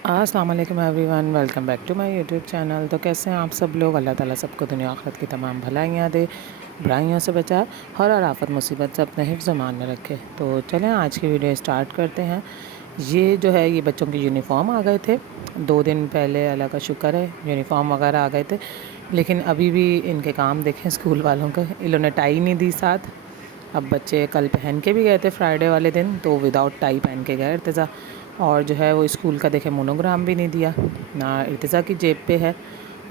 अस्सलाम वालेकुम everyone, welcome back to my YouTube channel. तो कैसे हैं आप सब लोग? अल्लाह ताला सबको दुनिया आखिरत की तमाम भलाइयाँ दे, बुराइयों से बचाए, हर आफत मुसीबत से अपने हिफ्ज़ मान में रखे। तो चलें आज की वीडियो स्टार्ट करते हैं। ये जो है ये बच्चों की यूनिफ़ॉर्म आ गए थे 2 दिन पहले, अल्लाह का शुक्र है यूनिफ़ॉर्म वगैरह आ गए थे। लेकिन अभी भी इनके काम देखें स्कूल वालों का, इन्होंने टाई नहीं दी साथ। अब बच्चे कल पहन के भी गए थे फ्राइडे वाले दिन, तो विदाउट टाई पहन के गए इर्तिज़ा। और जो है वो स्कूल का देखे मोनोग्राम भी नहीं दिया, ना इर्तिज़ा की जेब पे है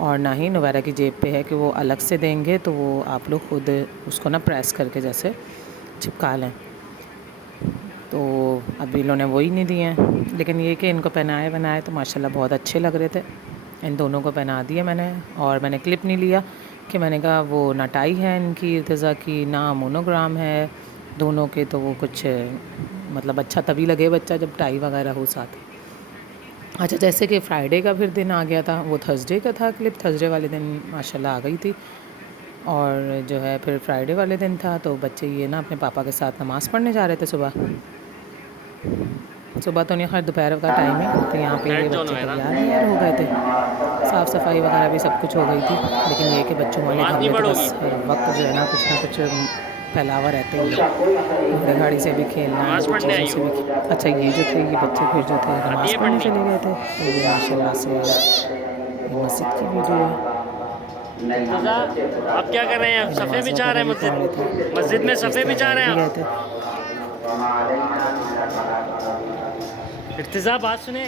और ना ही नुबैरा की जेब पे है कि वो अलग से देंगे, तो वो आप लोग खुद उसको ना प्रेस करके जैसे चिपका लें। तो अभी इन्होंने वही नहीं दिए हैं, लेकिन ये कि इनको पहनाए बनाए तो माशाल्लाह बहुत अच्छे लग रहे थे। इन दोनों को पहना दिए मैंने, और मैंने क्लिप नहीं लिया कि मैंने कहा वो ना टाई है इनकी इर्तिज़ा की, ना मोनोग्राम है दोनों के, तो वो कुछ मतलब अच्छा तभी लगे बच्चा जब टाई वगैरह हो साथ। अच्छा, जैसे कि फ्राइडे का फिर दिन आ गया था, वो थर्सडे का था क्लिप, थर्सडे वाले दिन माशाल्लाह आ गई थी। और जो है फिर फ्राइडे वाले दिन था, तो बच्चे ये ना अपने पापा के साथ नमाज़ पढ़ने जा रहे थे सुबह। सुबह तो नहीं, खैर दोपहर का टाइम है, तो यहाँ पे ये नेट ऑन बच्चे है ना। तैयार व्यार हो गए थे। साफ़ सफाई वगैरह भी सब कुछ हो गई थी, लेकिन ये कि बच्चों वाले नमाज घर नहीं में तो बस पढ़ोगी? हर वक्त जो है ना कुछ फैलावा रहता ही है, घोड़े गाड़ी से भी खेलना, इन नमाज सब पढ़ने चीज़ों आई से हो? भी अच्छा, ये जो थे ये बच्चे फिर जो थे आती नमाज़ है पढ़ने पढ़नी? चले गए थे। तो ये माशाल्लाह से ये मस्जिद की वीडियो है। इर्तिज़ा, आप क्या कर रहे हैं? ये सफ़े नमाज़ बिछा वगैरह रहे हैं भी पढ़ रहे थे, मस्जिद तो मस्जिद में बच्चे इस सफ़े तरह बिछा बैठ रहे हैं भी आप? गए थे। इर्तिज़ा, बात सुने।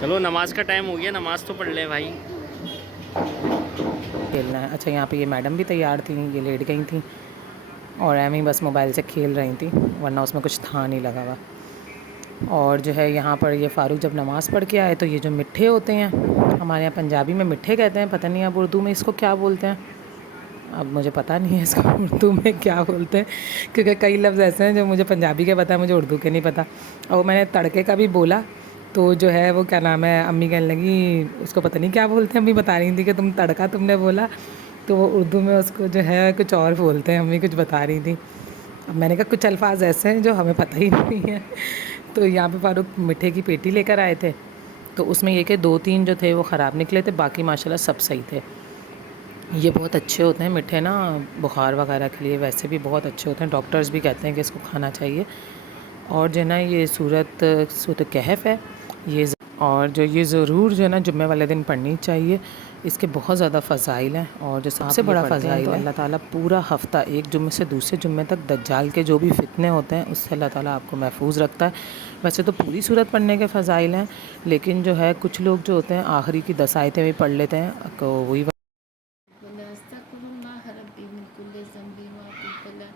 चलो नमाज का टाइम हो गया, नमाज तो पढ़ ले भाई। खेलना है। अच्छा, यहाँ पे ये मैडम भी तैयार थी, ये लेट गई थी और एमी बस मोबाइल से खेल रही थी, वरना उसमें कुछ था नहीं लगा हुआ। और जो है यहाँ पर ये फ़ारूक जब नमाज़ पढ़ के आए, तो ये जो मिट्ठे होते हैं, हमारे यहाँ पंजाबी में मिट्ठे कहते हैं, पता नहीं अब उर्दू में इसको क्या बोलते हैं, अब मुझे पता नहीं है इसको उर्दू में क्या बोलते हैं, क्योंकि कई लफ्ज़ ऐसे हैं जो मुझे पंजाबी के पता है, मुझे उर्दू के नहीं पता। और मैंने तड़के का भी बोला, तो जो है वो क्या नाम है, अम्मी कहने लगी उसको पता नहीं क्या बोलते हैं, अम्मी बता रही थी कि तुम तड़का तुमने बोला, तो वो उर्दू में उसको जो है कुछ और बोलते हैं, अम्मी कुछ बता रही थी। अब मैंने कहा कुछ अल्फाज ऐसे हैं जो हमें पता ही नहीं है। तो यहाँ पे फ़ारूक मिठे की पेटी लेकर आए थे, तो उसमें ये कि 2-3 जो थे वो ख़राब निकले थे, बाकी माशाल्लाह सब सही थे। ये बहुत अच्छे होते हैं मिठे ना, बुखार वगैरह के लिए वैसे भी बहुत अच्छे होते हैं, डॉक्टर्स भी कहते हैं कि इसको खाना चाहिए। और जो है ना ये सूरत कहफ़ है ये और जो ये ज़रूर जो है ना जुम्मे वाले दिन पढ़नी चाहिए। इसके बहुत ज़्यादा फ़ज़ाइल हैं, और जो सबसे बड़ा फ़ज़ाइल तो अल्लाह ताला पूरा हफ़्ता एक जुम्मे से दूसरे जुम्मे तक दज्जाल के जो भी फितने होते हैं उससे अल्लाह ताला आपको महफूज़ रखता है। वैसे तो पूरी सूरत पढ़ने के फ़ज़ाइल हैं, लेकिन जो है कुछ लोग जो होते हैं आखिरी की 10 आयतें भी पढ़ लेते हैं, तो वही अस्तगफिरुल्लाह रब्बी मिन कुल्लि ज़ंबि व अतूबु इलैह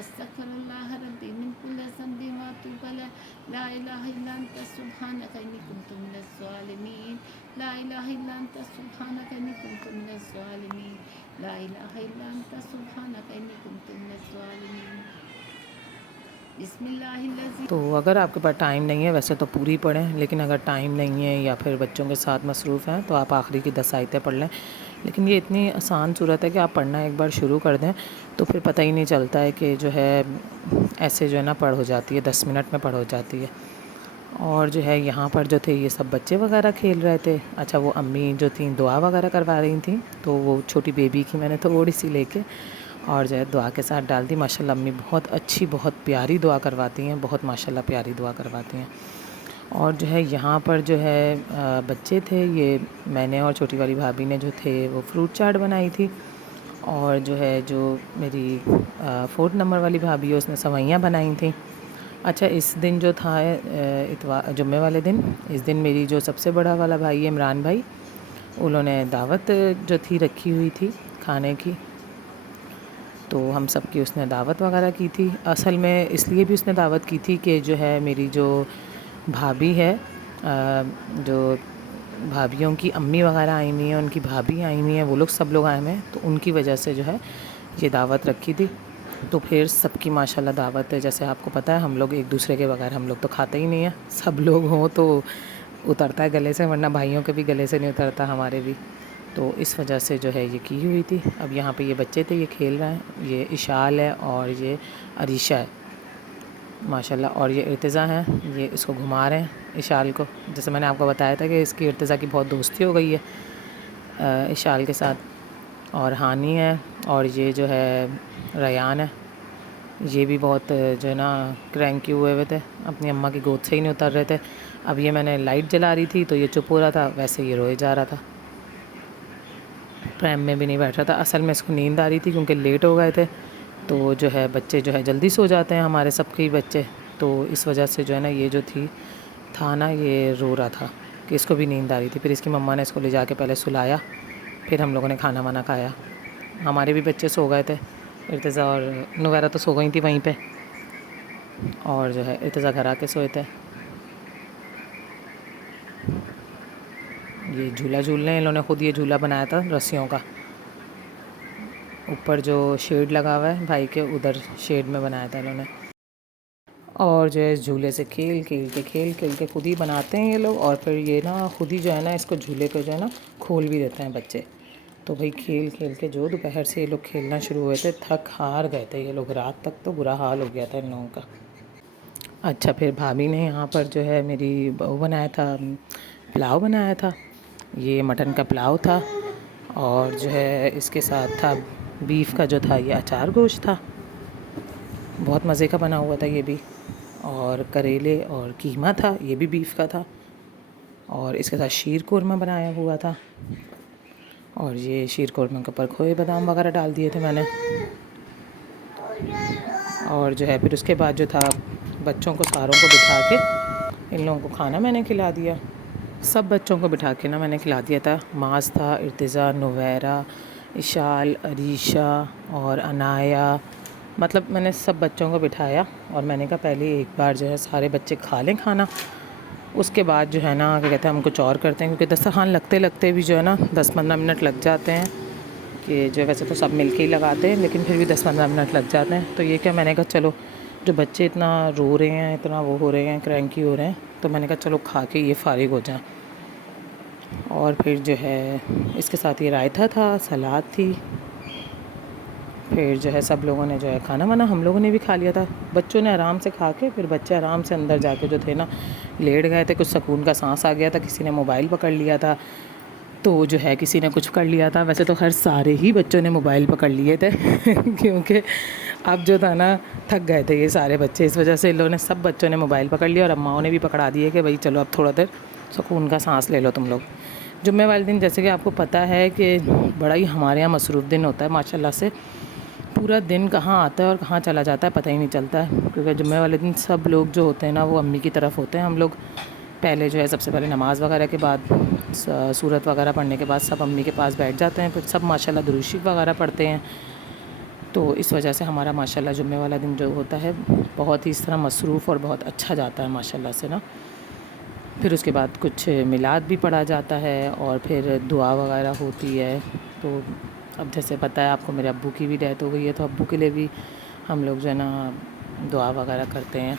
अस्तगफिरुल्लाह रब्बी मिन कुल्लि ज़ंबि व अतूबु इलैह ला इलाहा इल्ला अंता सुब्हानका इन्नी कुन्तु मिनज़ ज़ालिमीन ला इलाहा इल्ला अंता सुब्हानका इन्नी कुन्तु मिनज़ ज़ालिमीन ला इलाहा इल्ला अंता सुब्हानका इन्नी कुन्तु मिनज़ ज़ालिमीन। बिस्मिल्लाहिल्लज़ी। तो अगर आपके पास टाइम नहीं है, वैसे तो पूरी पढ़ें, लेकिन अगर टाइम नहीं है या फिर बच्चों के साथ मसरूफ़ हैं तो आप आखिरी की 10 आयतें पढ़ लें। लेकिन ये इतनी आसान सूरत है कि आप पढ़ना एक बार शुरू कर दें तो फिर पता ही नहीं चलता है कि जो है ऐसे जो है ना पढ़ हो जाती है, 10 मिनट में पढ़ हो जाती है। और जो है यहाँ पर जो थे ये सब बच्चे वगैरह खेल रहे थे। अच्छा, वो अम्मी जो थी दुआ वगैरह करवा रही थी, तो वो छोटी बेबी की मैंने थोड़ी सी लेके और जो है दुआ के साथ डाल दी। माशाल्लाह अम्मी बहुत अच्छी बहुत प्यारी दुआ करवाती हैं, बहुत माशाल्लाह प्यारी दुआ करवाती हैं। और जो है यहाँ पर जो है बच्चे थे, ये मैंने और छोटी वाली भाभी ने जो थे वो फ्रूट चाट बनाई थी, और जो है जो मेरी 4 नंबर वाली भाभी है उसने सेवइयाँ बनाई थी। अच्छा, इस दिन जो था इतवार जुम्मे वाले दिन, इस दिन मेरी जो सबसे बड़ा वाला भाई है इमरान भाई, उन्होंने दावत जो थी रखी हुई थी खाने की, तो हम सब की उसने दावत वगैरह की थी। असल में इसलिए भी उसने दावत की थी कि जो है मेरी जो भाभी है, जो भाभीयों की अम्मी वगैरह आई हुई हैं, उनकी भाभी आई हुई हैं, वो लोग सब लोग आए हुए हैं, तो उनकी वजह से जो है ये दावत रखी थी। तो फिर सबकी माशाल्लाह दावत है, जैसे आपको पता है हम लोग एक दूसरे के बगैर हम लोग तो खाते ही नहीं हैं, सब लोग हों तो उतरता है गले से, वरना भाइयों के भी गले से नहीं उतरता, हमारे भी। तो इस वजह से जो है ये की हुई थी। अब यहाँ पे ये बच्चे थे, ये खेल रहे हैं, ये इशाल है और ये अरीशा है। माशाल्लाह। और ये इर्तिज़ा हैं, ये इसको घुमा रहे हैं इशाल को। जैसे मैंने आपको बताया था कि इसकी इर्तिज़ा की बहुत दोस्ती हो गई है इशाल के साथ। और हानी है, और ये जो है रयान है, ये भी बहुत जो है ना क्रैंकी हुए थे, अपनी अम्मा की गोद से ही नहीं उतर रहे थे। अब ये मैंने लाइट जला रही थी तो ये चुप हो रहा था, वैसे ये रोए जा रहा था, प्रैम में भी नहीं बैठ रहा था। असल में इसको नींद आ रही थी क्योंकि लेट हो गए थे, तो जो है बच्चे जो है जल्दी सो जाते हैं हमारे सबके ही बच्चे, तो इस वजह से जो है ना ये जो था ना ये रो रहा था कि इसको भी नींद आ रही थी। फिर इसकी मम्मा ने इसको ले जाके पहले सुलाया, फिर हम लोगों ने खाना वाना खाया। हमारे भी बच्चे सो गए थे, इर्तिज़ा और नुवैरा तो सो गई थी वहीं पे, और जो है इर्तिज़ा घर आके सोए थे। ये झूला झूल रहे हैं, इन्होंने ख़ुद ये झूला बनाया था रस्सियों का, ऊपर जो शेड लगा हुआ है भाई के, उधर शेड में बनाया था इन्होंने। और जो है इस झूले से खेल खेल के खुद ही बनाते हैं ये लोग, और फिर ये ना खुद ही जो है ना इसको झूले को जो है ना खोल भी देते हैं बच्चे। तो भाई खेल खेल के जो दोपहर से ये लोग खेलना शुरू हुए थे, थक हार गए थे ये लोग, रात तक तो बुरा हाल हो गया था इन लोगों का। अच्छा, फिर भाभी ने यहाँ पर जो है मेरी वो बनाया था, पुलाव बनाया था। ये मटन का पुलाव था, और जो है इसके साथ था बीफ का जो था ये अचार गोश्त था, बहुत मज़े का बना हुआ था ये भी। और करेले और कीमा था, ये भी बीफ का था। और इसके साथ शीर कोरमा बनाया हुआ था, और ये शीर कोरमा के ऊपर खोए बादाम वगैरह डाल दिए थे मैंने। और जो है फिर उसके बाद जो था बच्चों को सारों को बिठा के इन लोगों को खाना मैंने खिला दिया। सब बच्चों को बिठा के ना मैंने खिला दिया था। मास था, इर्तिज़ा, नुवैरा, इशाल, अरीशा और अनाया, मतलब मैंने सब बच्चों को बिठाया, और मैंने कहा पहले एक बार जो है सारे बच्चे खा लें खाना, उसके बाद जो है ना क्या कहते हैं हम कुछ और करते हैं, क्योंकि दस्तरखान लगते लगते भी जो है ना 10-15 मिनट लग जाते हैं, कि जो वैसे तो सब मिल के ही लगाते हैं लेकिन फिर भी 10-15 मिनट लग जाते हैं। तो ये क्या, मैंने कहा चलो जो बच्चे इतना रो रहे हैं, इतना वो हो रहे हैं, क्रैंकी हो रहे हैं, तो मैंने कहा चलो खा के ये फ़ारिग हो जाएं। और फिर जो है इसके साथ ये रायता था, सलाद थी। फिर जो है सब लोगों ने जो है खाना वाना हम लोगों ने भी खा लिया था। बच्चों ने आराम से खा के फिर बच्चे आराम से अंदर जाके जो थे ना लेट गए थे, कुछ सुकून का सांस आ गया था। किसी ने मोबाइल पकड़ लिया था, तो जो है किसी ने कुछ कर लिया था। वैसे तो खैर सारे ही बच्चों ने मोबाइल पकड़ लिए थे क्योंकि अब जो था ना थक गए थे ये सारे बच्चे, इस वजह से इन लोगों ने, सब बच्चों ने मोबाइल पकड़ लिया, और अम्माओं ने भी पकड़ा दिए कि भाई चलो अब थोड़ा देर सुकून का सांस ले लो तुम लोग। जुम्मे वाले दिन जैसे कि आपको पता है कि बड़ा ही हमारे यहाँ मसरूफ़ दिन होता है माशाल्लाह से। पूरा दिन कहाँ आता है और कहाँ चला जाता है पता ही नहीं चलता है, क्योंकि जुम्मे वाले दिन सब लोग जो होते हैं ना वो अम्मी की तरफ होते हैं। हम लोग पहले जो है सबसे पहले नमाज़ वगैरह के बाद, सूरत वगैरह पढ़ने के बाद सब अम्मी के पास बैठ जाते हैं, फिर सब माशाल्लाह दुरूद शरीफ वगैरह पढ़ते हैं। तो इस वजह से हमारा माशाल्लाह जुम्मे वाला दिन जो होता है बहुत ही इस तरह मसरूफ़ और बहुत अच्छा जाता है माशाल्लाह से ना। फिर उसके बाद कुछ मिलाद भी पढ़ा जाता है, और फिर दुआ वगैरह होती है। तो अब जैसे पता है आपको मेरे अब्बू की भी डेथ हो गई है, तो अब्बू के लिए भी हम लोग जो है ना दुआ वगैरह करते हैं।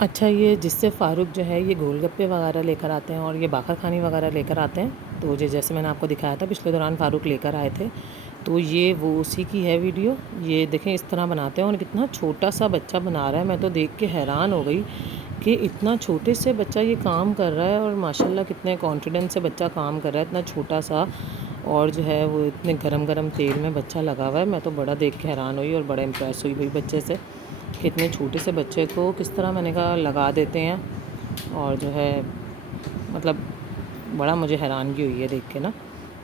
अच्छा, ये जिससे फ़ारूक जो है ये गोलगप्पे वगैरह लेकर आते हैं और ये बाखर खानी वगैरह लेकर आते हैं, तो जैसे मैंने आपको दिखाया था पिछले दौरान फ़ारूक लेकर आए थे, तो ये वो उसी की है वीडियो। ये देखें इस तरह बनाते हैं और कितना छोटा सा बच्चा बना रहा है। मैं तो देख के हैरान हो गई कि इतना छोटे से बच्चा ये काम कर रहा है और माशाल्लाह कितने कॉन्फिडेंस से बच्चा काम कर रहा है, इतना छोटा सा। और जो है वो इतने गरम गरम तेल में बच्चा लगा हुआ है। मैं तो बड़ा देख के हैरान हुई और बड़ा इम्प्रेस हुई भाई बच्चे से कि इतने छोटे से बच्चे को किस तरह मैंने कहा लगा देते हैं। और जो है मतलब बड़ा मुझे हैरानगी हुई है देख के ना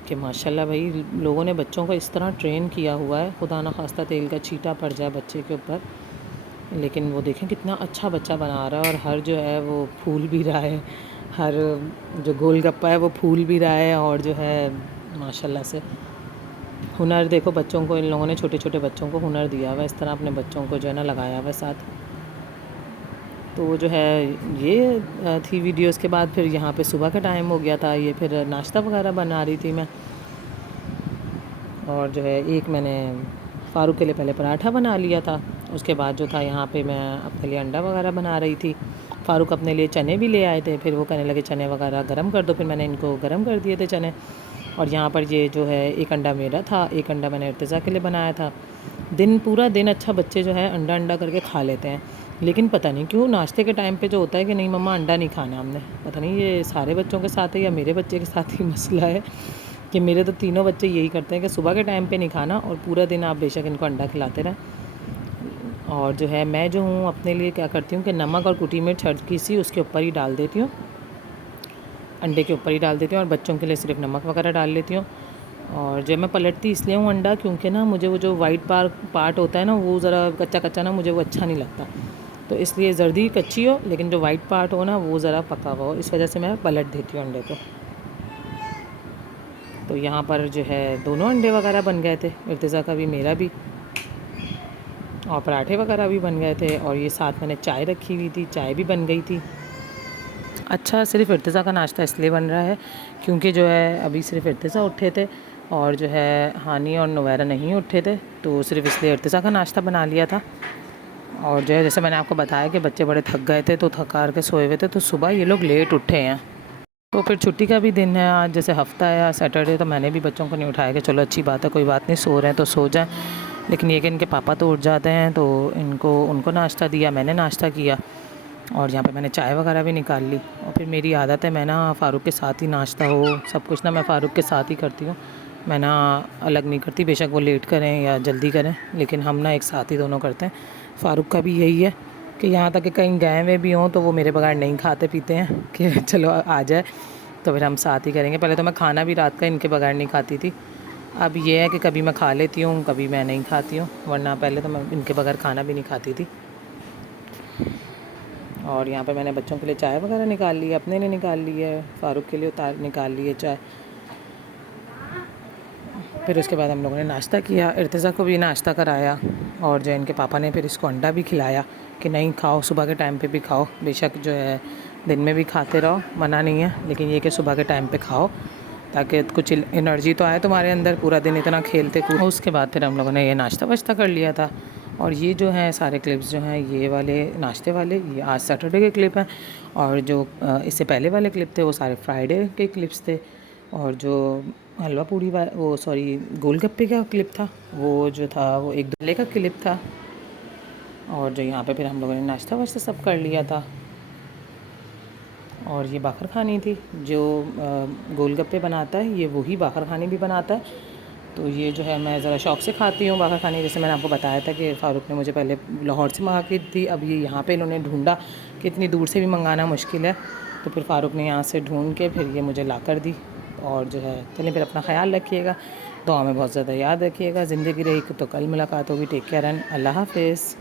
कि माशाल्लाह भाई लोगों ने बच्चों को इस तरह ट्रेन किया हुआ है, खुदा ना खास्ता तेल का छींटा पड़ जाए बच्चे के ऊपर, लेकिन वो देखें कितना अच्छा बच्चा बना रहा है। और हर जो है वो फूल भी रहा है, हर जो गोलगप्पा है वो फूल भी रहा है। और जो है माशाल्लाह से हुनर देखो बच्चों को, इन लोगों ने छोटे छोटे बच्चों को हुनर दिया हुआ है, इस तरह अपने बच्चों को जो है ना लगाया हुआ है साथ। तो वो जो है ये थी वीडियो। उसके बाद फिर यहाँ पे सुबह का टाइम हो गया था, ये फिर नाश्ता वगैरह बना रही थी मैं। और जो है एक मैंने फ़ारूक के लिए पहले पराठा बना लिया था, उसके बाद जो था यहाँ पे मैं अपने लिए अंडा वगैरह बना रही थी। फ़ारूक अपने लिए चने भी ले आए थे, फिर वो कहने लगे चने वगैरह गरम कर दो, फिर मैंने इनको गरम कर दिए थे चने। और यहाँ पर ये जो है एक अंडा मेरा था, एक अंडा मैंने इर्तिज़ा के लिए बनाया था। पूरा दिन अच्छा बच्चे जो है अंडा अंडा करके खा लेते हैं, लेकिन पता नहीं क्यों नाश्ते के टाइम पे जो होता है कि नहीं मम्मा अंडा नहीं खाना हमने, पता नहीं ये सारे बच्चों के साथ है या मेरे बच्चे के साथ ही मसला है कि मेरे तो तीनों बच्चे यही करते हैं कि सुबह के टाइम पे नहीं खाना और पूरा दिन आप बेशक इनको अंडा खिलाते रहें। और जो है मैं जो हूँ अपने लिए क्या करती हूँ कि नमक और कुटी मिर्च हल्की सी उसके ऊपर ही डाल देती हूँ, अंडे के ऊपर ही डाल देती हूँ, और बच्चों के लिए सिर्फ नमक वगैरह डाल लेती हूँ। और जब मैं पलटती इसलिए हूँ अंडा क्योंकि ना मुझे वो जो वाइट पार्ट होता है ना वो ज़रा कच्चा कच्चा ना मुझे वो अच्छा नहीं लगता, तो इसलिए जर्दी कच्ची हो लेकिन जो वाइट पार्ट हो ना वो ज़रा पका हुआ हो, इस वजह से मैं पलट देती हूँ अंडे को। तो यहाँ पर जो है दोनों अंडे वगैरह बन गए थे, इर्तिज़ा का भी मेरा भी, और पराठे वगैरह भी बन गए थे। और ये साथ मैंने चाय रखी हुई थी, चाय भी बन गई थी। अच्छा, सिर्फ इर्तिज़ा का नाश्ता इसलिए बन रहा है क्योंकि जो है अभी सिर्फ इर्तिज़ा उठे थे और जो है हानी और नवैरा नहीं उठे थे, तो सिर्फ इसलिए इर्तिज़ा का नाश्ता बना लिया था। और जो है जैसे मैंने आपको बताया कि बच्चे बड़े थक गए थे तो थका के सोए हुए थे, तो सुबह ये लोग लेट उठे हैं। तो फिर छुट्टी का भी दिन है आज, जैसे हफ्ता है या सैटरडे, तो मैंने भी बच्चों को नहीं उठाया कि चलो अच्छी बात है कोई बात नहीं सो रहे हैं तो सो जाएं, लेकिन ये कि इनके पापा तो उठ जाते हैं, तो उनको नाश्ता दिया, मैंने नाश्ता किया और यहाँ पे मैंने चाय वगैरह भी निकाल ली। और फिर मेरी आदत है मैं ना फ़ारूक के साथ ही नाश्ता हो सब कुछ ना मैं फ़ारूक के साथ ही करती हूँ, मैं ना अलग नहीं करती, बेशक वो लेट करें या जल्दी करें, लेकिन हम ना एक साथ ही दोनों करते हैं। फ़ारूक का भी यही है कि यहाँ तक कि कहीं गए हुए भी हों तो वो मेरे बगैर नहीं खाते पीते हैं कि चलो आ जाए तो फिर हम साथ ही करेंगे। पहले तो मैं खाना भी रात का इनके बगैर नहीं खाती थी, अब ये है कि कभी मैं खा लेती हूँ कभी मैं नहीं खाती हूँ, वरना पहले तो मैं इनके बगैर खाना भी नहीं खाती थी। और यहाँ पे मैंने बच्चों के लिए चाय वगैरह निकाल ली है, अपने लिए निकाल ली है, फ़ारूक के लिए निकाल ली है चाय। फिर उसके बाद हम लोगों ने नाश्ता किया, इर्तिज़ा को भी नाश्ता कराया और जो इनके पापा ने फिर इसको अंडा भी खिलाया कि नहीं खाओ, सुबह के टाइम पे भी खाओ, बेशक जो है दिन में भी खाते रहो, मना नहीं है, लेकिन ये कि सुबह के टाइम पे खाओ ताकि कुछ एनर्जी तो आए तुम्हारे अंदर, पूरा दिन इतना खेलते कूद। उसके बाद फिर हम लोगों ने ये नाश्ता वाश्ता कर लिया था। और ये जो हैं सारे क्लिप्स जो हैं ये वाले नाश्ते वाले ये आज सैटरडे के क्लिप हैं, और जो इससे पहले वाले क्लिप थे वो सारे फ्राइडे के क्लिप्स थे। और जो हलवा पूड़ी वो सॉरी गोलगप्पे का क्लिप था वो जो था वो एक दूल्हे का क्लिप था। और जो यहाँ पे फिर हम लोगों ने नाश्ता वाश्ता सब कर लिया था। और ये बाखर खानी थी, जो गोलगप्पे बनाता है ये वही बाखर खानी भी बनाता है, तो ये जो है मैं ज़रा शौक़ से खाती हूँ बाखर खानी। जैसे मैंने आपको बताया था कि फ़ारूक ने मुझे पहले लाहौर से मंगा के दी, अब ये यहाँ पे इन्होंने ढूंढा कि इतनी दूर से भी मंगाना मुश्किल है, तो फिर फ़ारूक ने यहाँ से ढूंढ के फिर ये मुझे ला कर दी। और जो है चलिए फिर अपना ख्याल रखिएगा, दुआ में बहुत ज़्यादा याद रखिएगा, ज़िंदगी रही तो कल मुलाकात होगी। टेक केयर एंड अल्लाह हाफ़िज़।